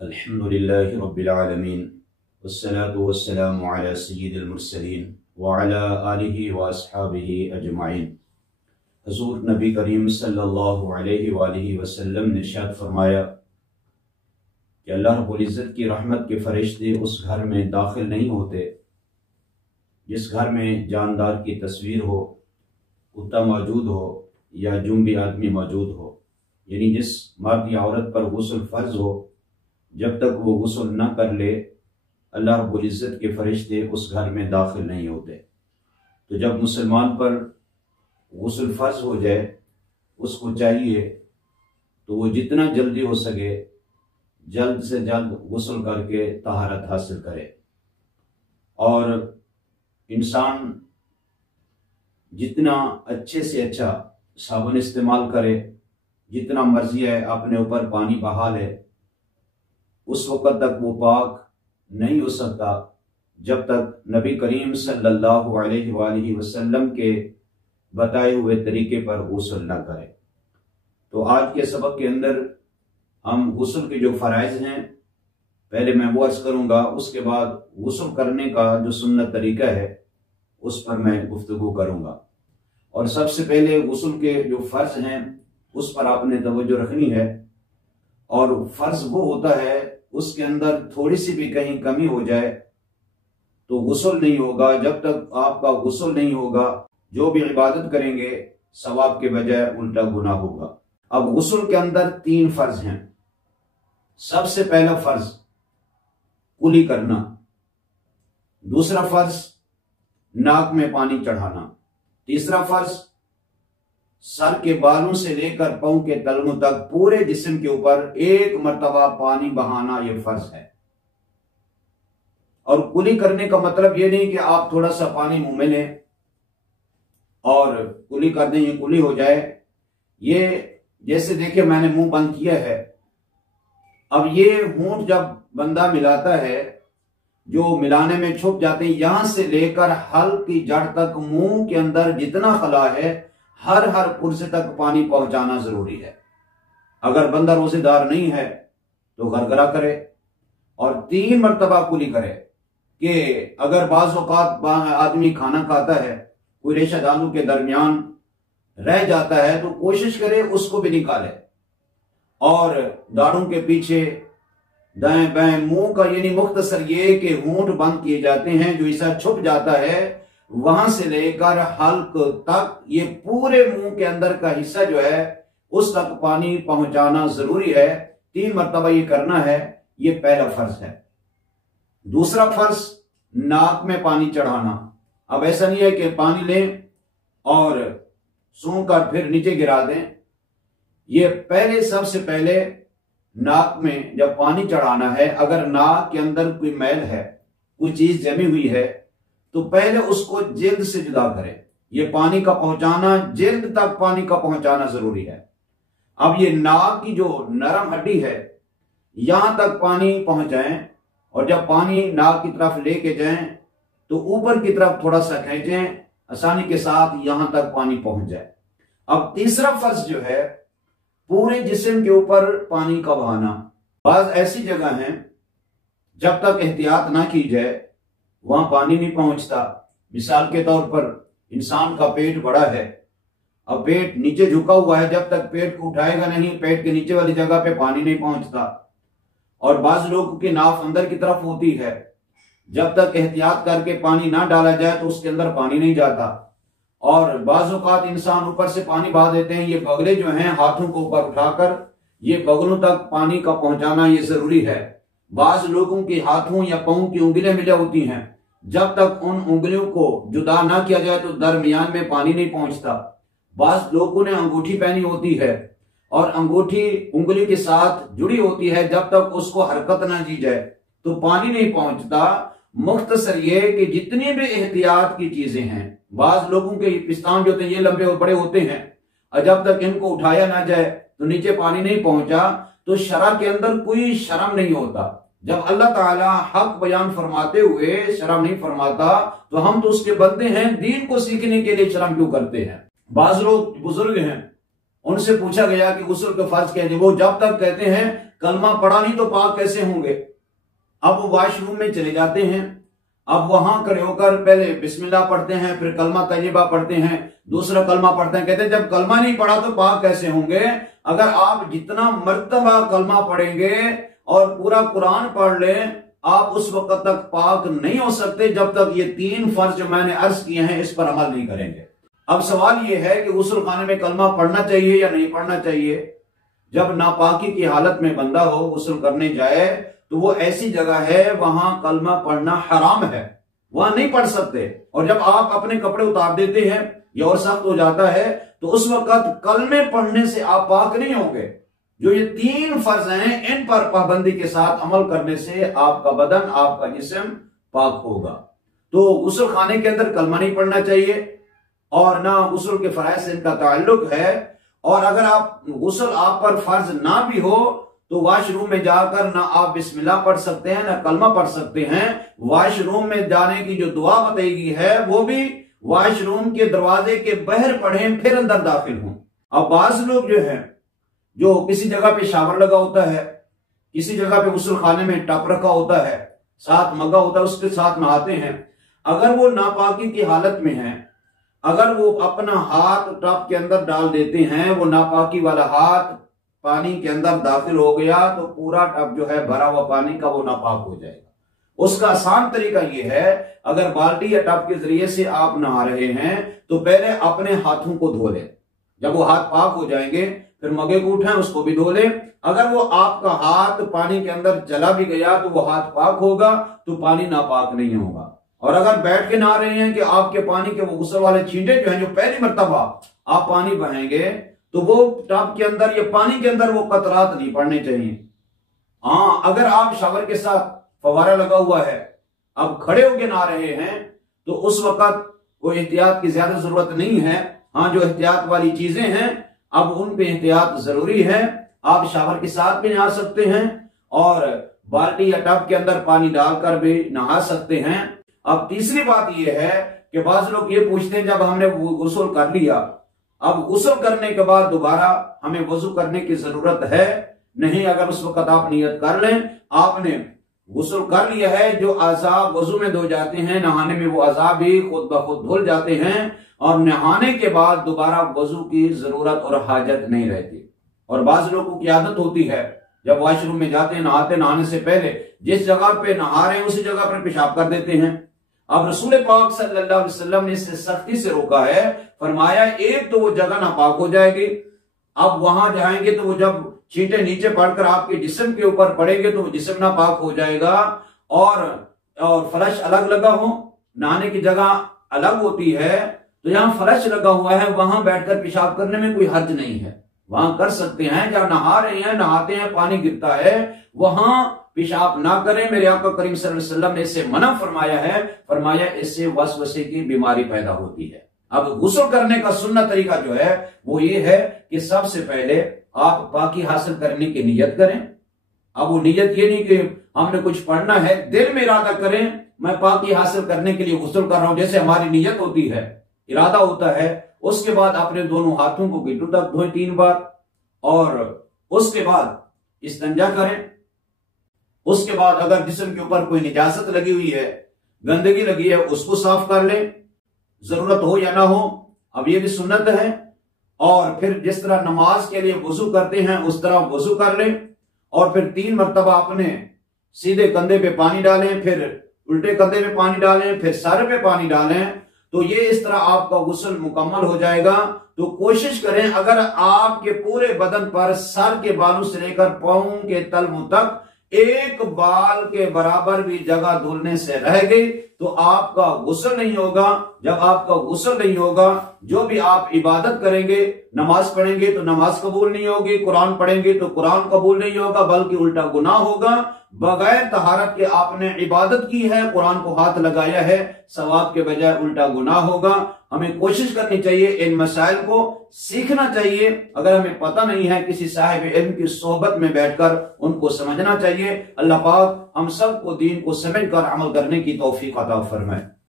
अल्हम्दुलिल्लाहि रब्बिल आलमीन वस्सलातु वस्सलामु अला सय्यिदिल मुरसलीन व अला आलिहि व अस्हाबिहि अजमाइन। हुज़ूर नबी करीम सल्लल्लाहु अलैहि वालिहि वसल्लम ने इरशाद फरमाया कि अल्लाह रब्बुल इज़्ज़त की रहमत के फरिश्ते उस घर में दाखिल नहीं होते जिस घर में जानदार की तस्वीर हो, कुत्ता मौजूद हो या जुम्बी आदमी मौजूद हो। यानी जिस मर्द या औरत पर गुस्ल फ़र्ज हो, जब तक वो गुस्ल न कर ले अल्लाह रब्बुल इज़्ज़त के फरिश्ते उस घर में दाखिल नहीं होते। तो जब मुसलमान पर गुस्ल फ़र्ज हो जाए, उसको चाहिए तो वो जितना जल्दी हो सके जल्द से जल्द गुस्ल करके तहारत हासिल करे। और इंसान जितना अच्छे से अच्छा साबुन इस्तेमाल करे, जितना मर्जी है अपने ऊपर पानी बहा ले, उस वक़्त तक वो पाक नहीं हो सकता जब तक नबी करीम सल्लल्लाहु अलैहि वसल्लम के बताए हुए तरीके पर गुस्ल न करे। तो आज के सबक के अंदर हम गुस्ल के जो फ़राइज़ हैं पहले मैं वो अर्ज़ करूँगा, उसके बाद गुस्ल करने का जो सुन्नत तरीका है उस पर मैं गुफ्तगू करूँगा। और सबसे पहले गुस्ल के जो फ़र्ज़ हैं उस पर आपने तवज्जो रखनी है। और फ़र्ज़ वो होता है उसके अंदर थोड़ी सी भी कहीं कमी हो जाए तो गुस्ल नहीं होगा। जब तक आपका गुस्ल नहीं होगा, जो भी इबादत करेंगे सवाब के बजाय उल्टा गुनाह होगा। अब गुस्ल के अंदर 3 फ़र्ज़ हैं। सबसे पहला फ़र्ज़ कुली करना, दूसरा फ़र्ज़ नाक में पानी चढ़ाना, तीसरा फ़र्ज़ सर के बालों से लेकर पांव के तलवों तक पूरे जिस्म के ऊपर एक मर्तबा पानी बहाना, यह फ़र्ज़ है। और कुली करने का मतलब यह नहीं कि आप थोड़ा सा पानी मुंह में लें और कुली कर दें, ये कुली हो जाए। ये जैसे देखिए मैंने मुंह बंद किया है, अब ये होंठ जब बंदा मिलाता है, जो मिलाने में छुप जाते हैं, यहां से लेकर हल्क की जड़ तक मुंह के अंदर जितना खला है हर पुरसे तक पानी पहुंचाना जरूरी है। अगर बंदा रोजेदार नहीं है तो गरगरा करे और 3 मरतबा कुली करे। कि अगर बाज़ औक़ात आदमी खाना खाता है, कोई रेशा दानों के दरमियान रह जाता है तो कोशिश करे उसको भी निकाले। और दाढ़ों के पीछे दाएं बाएं मुंह का यानी मुख्तसर ये कि होंठ बंद किए जाते हैं, जो हिस्सा छुप जाता है वहां से लेकर हल्क तक ये पूरे मुंह के अंदर का हिस्सा जो है उस तक पानी पहुंचाना जरूरी है। 3 मरतबा ये करना है, ये पहला फ़र्ज़ है। दूसरा फ़र्ज़ नाक में पानी चढ़ाना। अब ऐसा नहीं है कि पानी लें और सूंघ कर फिर नीचे गिरा दें। ये पहले सबसे पहले नाक में जब पानी चढ़ाना है, अगर नाक के अंदर कोई मैल है, कोई चीज जमी हुई है, तो पहले उसको जिल्द से जुदा करें। ये पानी का पहुंचाना, जिल्द तक पानी का पहुंचाना जरूरी है। अब ये नाक की जो नरम हड्डी है यहां तक पानी पहुंचाएं और जब पानी नाक की तरफ लेके जाएं तो ऊपर की तरफ थोड़ा सा खींचें, आसानी के साथ यहां तक पानी पहुंच जाए। अब तीसरा फ़र्ज़ जो है पूरे जिस्म के ऊपर पानी का बहाना। बाज़ ऐसी जगह हैं जब तक एहतियात ना की जाए वहां पानी नहीं पहुंचता। मिसाल के तौर पर इंसान का पेट बड़ा है, अब पेट नीचे झुका हुआ है, जब तक पेट को उठाएगा नहीं पेट के नीचे वाली जगह पे पानी नहीं पहुंचता। और बाज़ लोगों की नाफ अंदर की तरफ होती है, जब तक एहतियात करके पानी ना डाला जाए तो उसके अंदर पानी नहीं जाता। और बाज़ औक़ात इंसान ऊपर से पानी बहा देते हैं। ये बगले जो हैं हाथों को ऊपर उठाकर ये बगलों तक पानी का पहुंचाना ये जरूरी है। बाज़ लोगों के हाथों या पांव की उंगलियां मिला होती हैं, जब तक उन उंगलियों को जुदा ना किया जाए तो दरमियान में पानी नहीं पहुंचता। बाज़ लोगों ने अंगूठी पहनी होती है और अंगूठी उंगली के साथ जुड़ी होती है, जब तक उसको हरकत ना की जाए तो पानी नहीं पहुंचता। मुख्तसर ये कि जितनी भी एहतियात की चीजें हैं, बाज़ लोगों के पिस्तान जो होते हैं ये लंबे और बड़े होते हैं, और जब तक इनको उठाया ना जाए तो नीचे पानी नहीं पहुंचा तो शरा के अंदर कोई शर्म नहीं होता। जब अल्लाह ताला हक बयान फरमाते हुए शर्म नहीं फरमाता तो हम तो उसके बंदे हैं, दीन को सीखने के लिए शर्म क्यों करते हैं। बाज़ लोग बुजुर्ग हैं, उनसे पूछा गया कि गुस्ल के फर्ज क्या है, वो जब तक कहते हैं कलमा पढ़ा नहीं तो पाक कैसे होंगे। अब वो वॉशरूम में चले जाते हैं, अब वहां खड़े होकर पहले बिस्मिल्लाह पढ़ते हैं, फिर कलमा तैयबा पढ़ते हैं, दूसरा कलमा पढ़ते हैं। कहते हैं जब कलमा नहीं पढ़ा तो पाक कैसे होंगे। अगर आप जितना मर्तबा कलमा पढ़ेंगे और पूरा कुरान पढ़ लें, आप उस वक्त तक पाक नहीं हो सकते जब तक ये 3 फर्ज जो मैंने अर्ज किए हैं इस पर अमल नहीं करेंगे। अब सवाल ये है कि गुस्ल खाने में कलमा पढ़ना चाहिए या नहीं पढ़ना चाहिए। जब नापाकी की हालत में बंदा हो, गुस्ल करने जाए, तो वो ऐसी जगह है वहां कलमा पढ़ना हराम है, वहां नहीं पढ़ सकते। और जब आप अपने कपड़े उतार देते हैं या और सख्त हो जाता है तो उस वक्त कलमे पढ़ने से आप पाक नहीं होंगे। जो ये 3 फर्ज हैं इन पर पाबंदी के साथ अमल करने से आपका बदन, आपका जिस्म पाक होगा। तो गुस्ल खाने के अंदर कलमा नहीं पढ़ना चाहिए और ना गुस्ल के फराइज से इनका ताल्लुक है। और अगर आप गुस्ल आप पर फर्ज ना भी हो तो वॉशरूम में जाकर ना आप बिस्मिल्लाह पढ़ सकते हैं ना कलमा पढ़ सकते हैं। वॉशरूम में जाने की जो दुआ बताई है वो भी वॉशरूम के दरवाजे के बाहर पढ़ें, फिर अंदर दाखिल हों। अब बाज लोग जो है, जो किसी जगह पे शावर लगा होता है, किसी जगह पे गुस्ल खाने में टप रखा होता है, साथ मग्गा होता है, उसके साथ नहाते हैं, अगर वो नापाकी की हालत में है, अगर वो अपना हाथ टप के अंदर डाल देते हैं, वो नापाकी वाला हाथ पानी के अंदर दाखिल हो गया तो पूरा टब जो है भरा हुआ पानी का वो नापाक हो जाएगा। उसका आसान तरीका ये है, अगर बाल्टी या टब के जरिए से आप नहा रहे हैं तो पहले अपने हाथों को धो लें। जब वो हाथ पाक हो जाएंगे फिर मगे को उठाएं, उसको भी धो लें। अगर वो आपका हाथ पानी के अंदर चला भी गया तो वो हाथ पाक होगा, तो पानी नापाक नहीं होगा। और अगर बैठ के नहा रहे हैं कि आपके पानी के वो गुस्ल वाले छींटे जो हैं, जो पहली मर्तबा आप पानी बहाएंगे तो वो टब के अंदर या पानी के अंदर वो कतरात नहीं पड़ने चाहिए। हाँ, अगर आप शावर के साथ फवारा लगा हुआ है, अब खड़े होके नहा रहे हैं, तो उस वक्त कोई एहतियात की ज्यादा जरूरत नहीं है। हाँ, जो एहतियात वाली चीजें हैं अब उन पे एहतियात जरूरी है। आप शावर के साथ भी नहा सकते हैं और बाल्टी या टब के अंदर पानी डालकर भी नहा सकते हैं। अब तीसरी बात यह है कि बाज लोग ये पूछते हैं जब हमने गुस्ल कर लिया, अब गुस्ल करने के बाद दोबारा हमें वजू करने की जरूरत है नहीं। अगर उस वक्त आप नियत कर लें, आपने गुस्ल कर लिया है, जो अज़ाब वजू में धो जाते हैं, नहाने में वो अज़ाब भी खुद ब खुद धुल जाते हैं और नहाने के बाद दोबारा वजू की जरूरत और हाजत नहीं रहती। और बाज लोगों की आदत होती है जब वॉशरूम में जाते हैं नहाने से पहले जिस जगह पे नहा रहे हैं उसी जगह पर पेशाब कर देते हैं। अब रसूल पाक सल्लल्लाहु अलैहि वसल्लम ने इससे सख्ती से रोका है, फरमाया एक तो वो जगह नापाक हो जाएगी, अब वहां जाएंगे तो वो जब छींटे नीचे पड़कर आपके जिस्म के ऊपर पड़ेंगे तो वो जिस्म नापाक हो जाएगा। और फर्श अलग लगा हो, नहाने की जगह अलग होती है, तो जहां फर्श लगा हुआ है वहां बैठकर पेशाब करने में कोई हर्ज नहीं है, वहां कर सकते हैं। जहां नहा रहे हैं, नहाते हैं, पानी गिरता है, वहां पेशाब ना करें। मेरे आका करीम सल्लल्लाहु अलैहि वसल्लम ने इससे मना फरमाया है, फरमाया इससे वसवसे की बीमारी पैदा होती है। अब गुस्ल करने का सुन्नत तरीका जो है वो ये है कि सबसे पहले आप पाकी हासिल करने की नियत करें। अब वो नियत ये नहीं कि हमने कुछ पढ़ना है, दिल में इरादा करें मैं पाकी हासिल करने के लिए गुस्ल कर रहा हूं, जैसे हमारी नियत होती है, इरादा होता है। उसके बाद अपने दोनों हाथों को गिट्टू तक धोएं 3 बार और उसके बाद इस्तिंजा करें। उसके बाद अगर जिस्म के ऊपर कोई निजासत लगी हुई है, गंदगी लगी है, उसको साफ कर लें, जरूरत हो या ना हो। अब ये भी सुन्नत है। और फिर जिस तरह नमाज के लिए वजू करते हैं उस तरह वजू कर लें और फिर 3 मरतबा अपने सीधे कंधे पे पानी डालें, फिर उल्टे कंधे पे पानी डालें, फिर सर पे पानी डालें, तो ये इस तरह आपका गुस्ल मुकम्मल हो जाएगा। तो कोशिश करें अगर आपके पूरे बदन पर सर के बालों से लेकर पांव के तलवों तक एक बाल के बराबर भी जगह धुलने से रह गई तो आपका गुस्ल नहीं होगा। जब आपका गुस्ल नहीं होगा, जो भी आप इबादत करेंगे, नमाज पढ़ेंगे तो नमाज कबूल नहीं होगी, कुरान पढ़ेंगे तो कुरान कबूल नहीं होगा, बल्कि उल्टा गुनाह होगा। बगैर तहारत के आपने इबादत की है, कुरान को हाथ लगाया है, सवाब के बजाय उल्टा गुनाह होगा। हमें कोशिश करनी चाहिए, इन मसाइल को सीखना चाहिए। अगर हमें पता नहीं है, किसी साहिब इल्म की सोहबत में बैठकर उनको समझना चाहिए। अल्लाह पाक हम सबको दीन को समझकर अमल करने की तौफीक अता फरमाए।